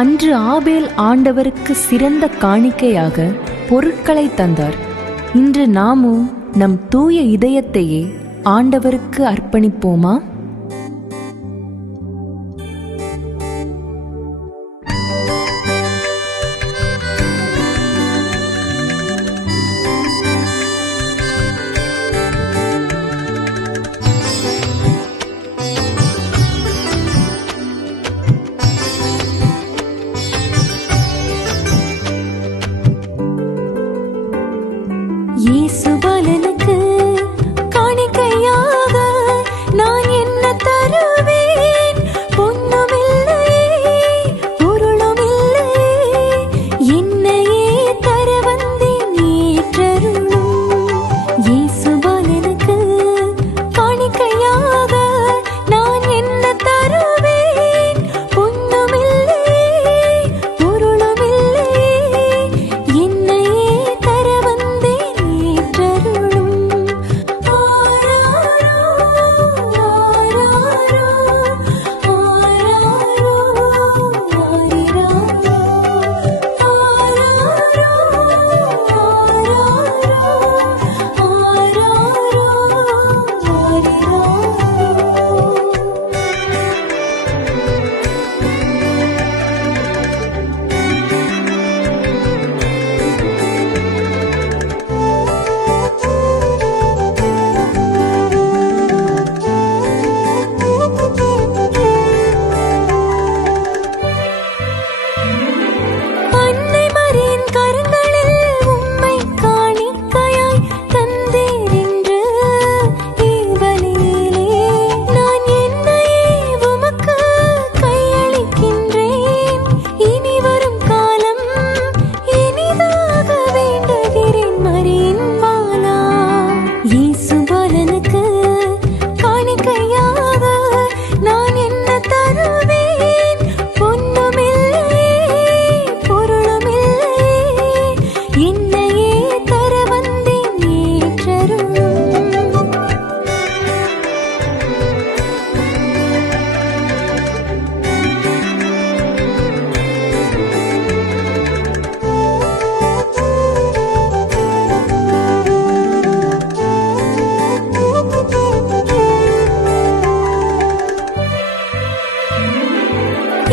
அன்று ஆபேல் ஆண்டவருக்கு சிறந்த காணிக்கையாக பொருட்களை தந்தார். இன்று நாமும் நம் தூய இதயத்தையே ஆண்டவருக்கு அர்ப்பணிப்போமா? இயேசுபாலனுக்கு காணிக்கையாக நான் என்ன தருவேன்? பொன்னுமில்லையே, பொருளுமில்லையே, என்னையே தர வந்தேன் ஏற்றருளும். இயேசுபாலனுக்கு காணிக்கையாக நான் என்ன தருவேன்? பொன்னுமில்லையே, பொருளுமில்லையே, என்னையே தர வந்தேன் ஏற்றருளும். ஆராரோ, ஆராரோ, ஆராரோ, ஆரிராரோ, ஆராரோ, ஆராரோ, அன்னை மரியின் கரங்களில் உம்மை காணிக்கையாய் தந்தீர் என்று இவ்வழியிலே நான் என்னையே உமக்கு கையளிக்கின்றேன். இனி வரும் காலம் இனிதாக வேண்டுகிறேன் மரியின் பாலா. இயேசுபாலனுக்கு காணிக்கையாக நான் என்ன தருவேன்? பொன்னுமில்லையே, பொருளுமில்லையே, என்னையே தர வந்தேன் ஏற்றருளும்.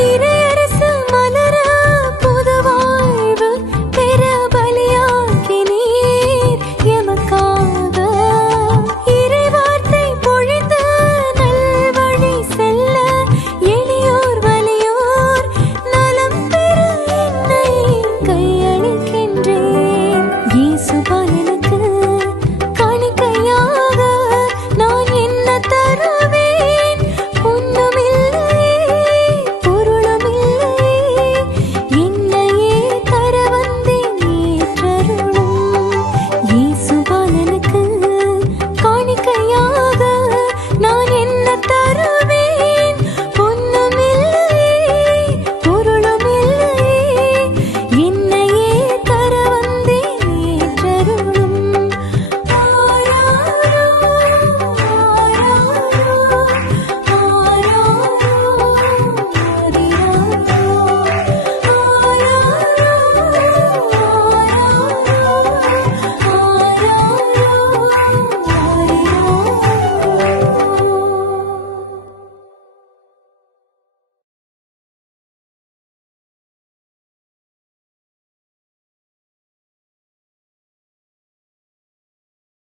இறையரசு மலர புது வாழ்வு பெற பலியாக்கினீர் எமக்காக. இறைவார்த்தை பொழிந்து நல்வழி செல்ல எளியோர் வலியோர் நலம் பெற என்னை கையளிக்கின்றேன். இயேசுபாலனுக்கு காணிக்கையாக